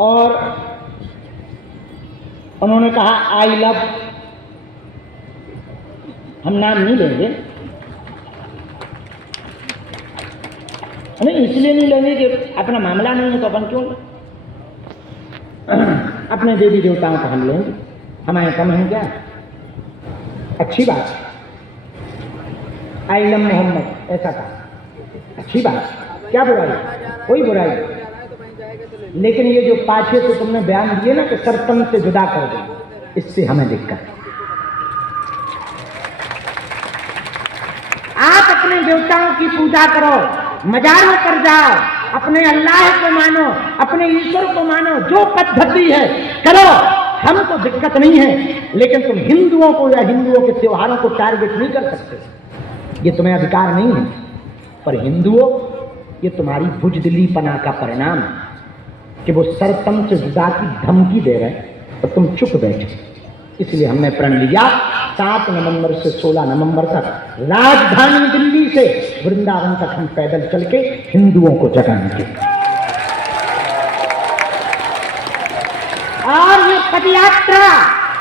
और उन्होंने कहा आई लव, हम नाम नहीं लेंगे, नहीं इसलिए नहीं लेंगे कि अपना मामला नहीं है तो अपन क्यों अपने देवी देवताओं का हम लेंगे, हमारे कम है क्या? अच्छी बात, आई लव मोहम्मद ऐसा था, अच्छी बात, क्या बुराई, कोई बुराई। लेकिन ये जो पाछे से तुमने बयान दिए ना कि सरपंच से जुदा कर दो, इससे हमें दिक्कत। आप अपने देवताओं की पूजा करो, मजारों पर जाओ, अपने अल्लाह को मानो, अपने ईश्वर को मानो, जो पद्धति है करो, हमको दिक्कत नहीं है। लेकिन तुम हिंदुओं को या हिंदुओं के त्योहारों को टारगेट नहीं कर सकते, ये तुम्हें अधिकार नहीं है। पर हिंदुओं, ये तुम्हारी बुजदिलीपना का परिणाम है कि वो सरपंच जुदा की धमकी दे रहे हैं और तुम चुप बैठे। इसलिए हमने प्रण लिया 7 नवंबर से 16 नवंबर तक राजधानी दिल्ली से वृंदावन तक हम पैदल चल के हिंदुओं को जगाएंगे। और ये पदयात्रा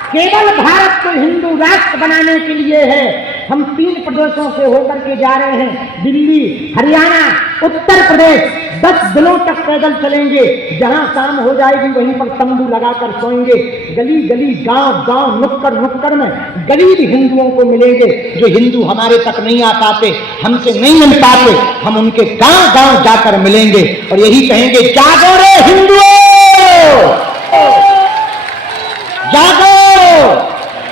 केवल भारत को हिंदू राष्ट्र बनाने के लिए है। हम 3 प्रदेशों से होकर के जा रहे हैं, दिल्ली, हरियाणा, उत्तर प्रदेश। 10 दिनों तक पैदल चलेंगे। जहां शाम हो जाएगी वहीं पर तंबू लगाकर सोएंगे। गली गली, गांव गांव, नुक्कड़ नुक्कड़ में गरीब हिंदुओं को मिलेंगे जो हिंदू हमारे तक नहीं आ पाते, हमसे नहीं मिल पाते। हम उनके गांव गांव जाकर मिलेंगे और यही कहेंगे, जागो रे हिंदुओं, जागो।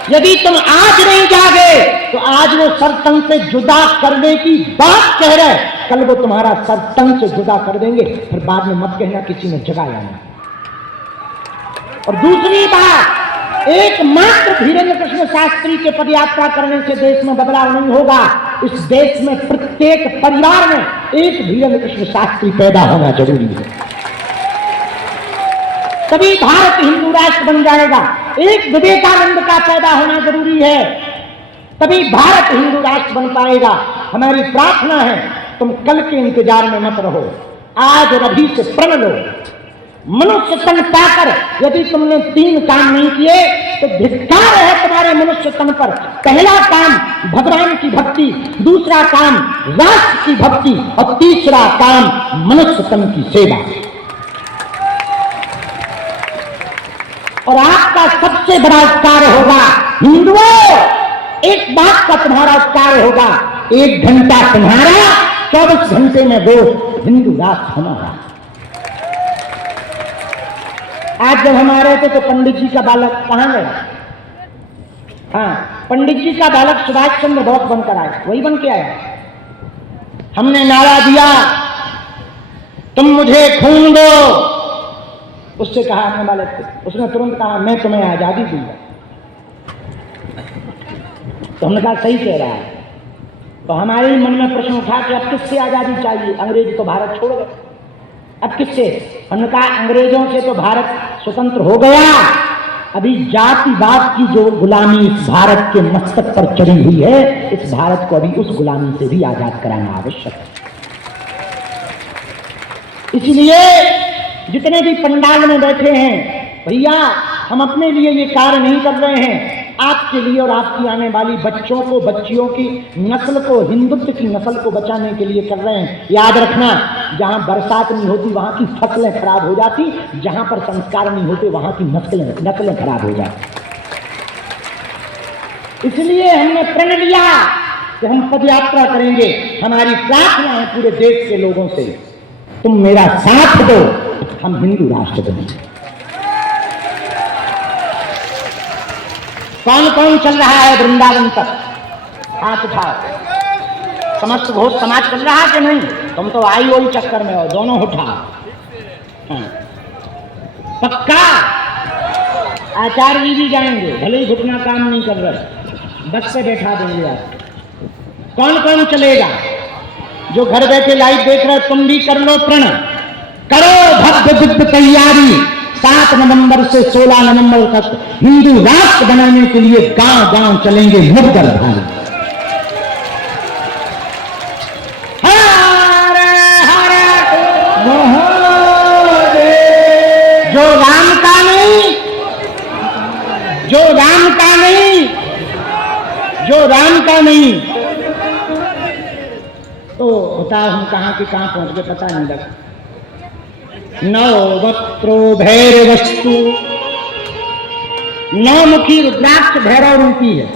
यदि तुम आज नहीं जागे तो आज वो सरपंच से जुदा करने की बात कह रहे, कल वो तुम्हारा सरपंच से जुदा कर देंगे। फिर बाद में मत कहना किसी ने जगाया नहीं। और दूसरी बात, एकमात्र धीरेन्द्र कृष्ण शास्त्री के पदयात्रा करने से देश में बदलाव नहीं होगा। इस देश में प्रत्येक परिवार में एक धीरेन्द्र कृष्ण शास्त्री पैदा होना जरूरी है, तभी भारत हिंदू राष्ट्र बन जाएगा। एक विवेकानंद का पैदा होना जरूरी है, तभी भारत हिंदू राष्ट्र बन पाएगा। हमारी प्रार्थना है, तुम कल के इंतजार में मत रहो, आज और अभी से प्रण लो। मनुष्य तन पाकर यदि तुमने 3 काम नहीं किए तो धिक्कार है तुम्हारे मनुष्य तन पर। पहला काम भगवान की भक्ति, दूसरा काम राष्ट्र की भक्ति और तीसरा काम मनुष्य तन की सेवा। और आपका सबसे बड़ा उपकार होगा हिंदुओं, एक बात का तुम्हारा उपकार होगा, 1 घंटा तुम्हारा, 24 घंटे में वो हिंदू राष्ट्र हमारा। आज जब हम आ रहे थे तो पंडित जी का बालक कहां गया? हाँ, पंडित जी का बालक सुभाष चंद्र बोस बनकर आया, वही बन के आया। हमने नारा दिया, तुम मुझे खून दो। उससे कहा आने वाले थे, उसने तुरंत कहा मैं तुम्हें आजादी दूंगा। तो हमने कहा सही कह रहा है। तो हमारे मन में प्रश्न उठा कि अब किससे आजादी चाहिए? अंग्रेज तो भारत छोड़ गए, अब किससे? हमने कहा अंग्रेजों से तो भारत स्वतंत्र हो गया, अभी जातिवाद की जो गुलामी इस भारत के मस्तक पर चढ़ी हुई है, इस भारत को अभी उस गुलामी से भी आजाद कराना आवश्यक है। इसलिए जितने भी पंडाल में बैठे हैं, भैया हम अपने लिए ये कार्य नहीं कर रहे हैं, आपके लिए और आपकी आने वाली बच्चों को, बच्चियों की नस्ल को, हिंदुत्व की नस्ल को बचाने के लिए कर रहे हैं। याद रखना, जहां बरसात नहीं होती वहां की फसलें खराब हो जाती, जहां पर संस्कार नहीं होते वहां की नस्लें खराब हो जाती। इसलिए हमने प्रण लिया कि हम पदयात्रा करेंगे। हमारी प्रार्थना है पूरे देश के लोगों से, तुम मेरा साथ दो, हम हिंदू राष्ट्र बनेंगे। कौन कौन चल रहा है वृंदावन तक? हाथ उठाओ। समस्त घोष समाज चल रहा है कि नहीं? तुम तो आई वही चक्कर में हो, दोनों उठाओ। हाँ। पक्का आचार्य जी भी जाएंगे, भले ही घुटना काम नहीं कर रहे, बस पे बैठा देंगे आप। कौन कौन चलेगा? जो घर बैठे लाइव देख रहे, तुम भी कर लो प्रण, करो भव्य दिव्य तैयारी। 7 नवंबर से 16 नवंबर तक हिंदू राष्ट्र बनाने के लिए गांव गांव चलेंगे मुद्दर भाई। हरे हरे महादेव। जो या नहीं? तो बताओ हम कहां के कहां पहुंच गए पता नहीं लगा। नौ वक्त्रो भैरवस्तु, नौ मुखी रुद्राक्ष भैरव रूपी है।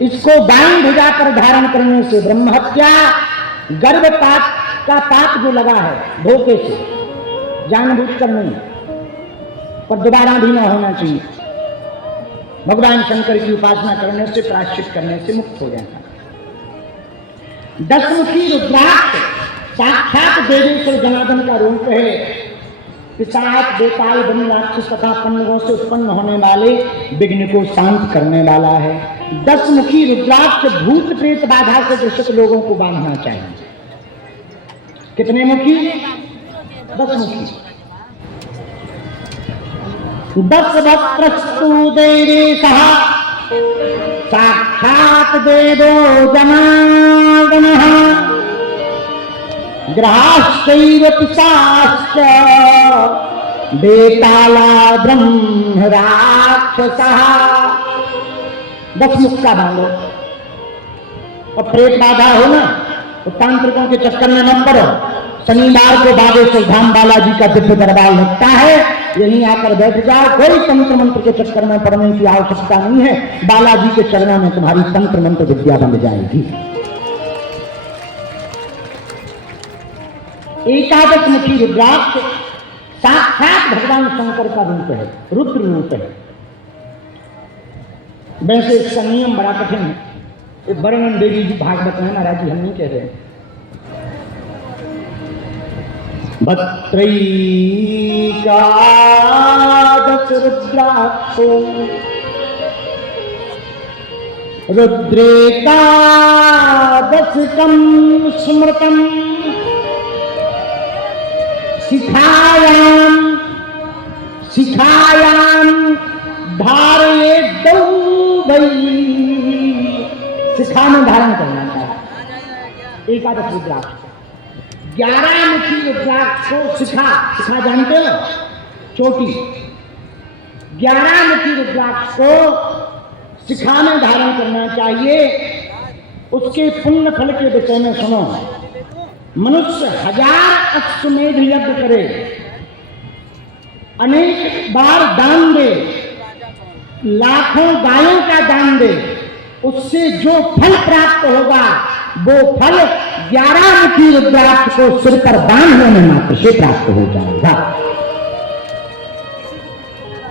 इसको बाईं भुजा पर धारण करने से ब्रह्महत्या, गर्भपात का पाप जो लगा है धोखे से, जानबूझकर नहीं, पर दोबारा भी ना होना चाहिए। भगवान शंकर की उपासना करने से, प्रायश्चित करने से मुक्त हो जाता है। दशमुखी रुद्राक्ष साक्षात देवेश्वर जनार्दन का रूप है। पिशाच, बेताल, बन, राक्षस तथा पन्नगों से उत्पन्न होने वाले विघ्न को शांत करने वाला है। दशमुखी रुद्राक्ष भूत प्रेत बाधा से ग्रसित लोगों को बांधना चाहिए। कितने मुखी? 10 मुखी। 10 वक्त्रस्तु देवेशः साक्षात देवो जनार्दनः ग्रहाश्चैव पिशाश्च बेताला ब्रह्म राक्षसः। 10 मुख का बांधो। और प्रेत बाधा हो ना तो तांत्रिकों के चक्कर में मत पड़ो। शनिवार को बागेश्वर धाम बालाजी का दिव्य दरबार लगता है, यहीं आकर बैठ जाओ। कोई तंत्र मंत्र के चक्कर में पड़ने की आवश्यकता नहीं है। बालाजी के चरणों में तुम्हारी तंत्र मंत्र विद्या बन जाएगी। एकादश मुखी रुद्राक्ष साक्षात भगवान शंकर का रूप है, रुद्र रूप है। वैसे इसका नियम बड़ा कठिन है। वर्णन देवी जी भागवत में महाराज जी हम नहीं कह रहे। भद्रैकादश रुद्राक्षो रुद्रेकादशकं स्मृतं शिखायां धारयेद् वै। शिखा में धारण करना चाहिए एकादश रुद्राक्ष। 11 मुखी रुद्राक्ष को शिखा जानते हो, चोटी। 11 मुखी रुद्राक्ष को शिखा में धारण करना चाहिए। उसके पुण्य फल के विषय में सुनो। मनुष्य 1000 अश्वमेध यज्ञ करे, अनेक बार दान दे, लाखों गायों का दान दे, उससे जो फल प्राप्त होगा वो फल 11 मुखी रुद्राक्ष को सिर पर बांधने में मात्र से प्राप्त हो जाएगा।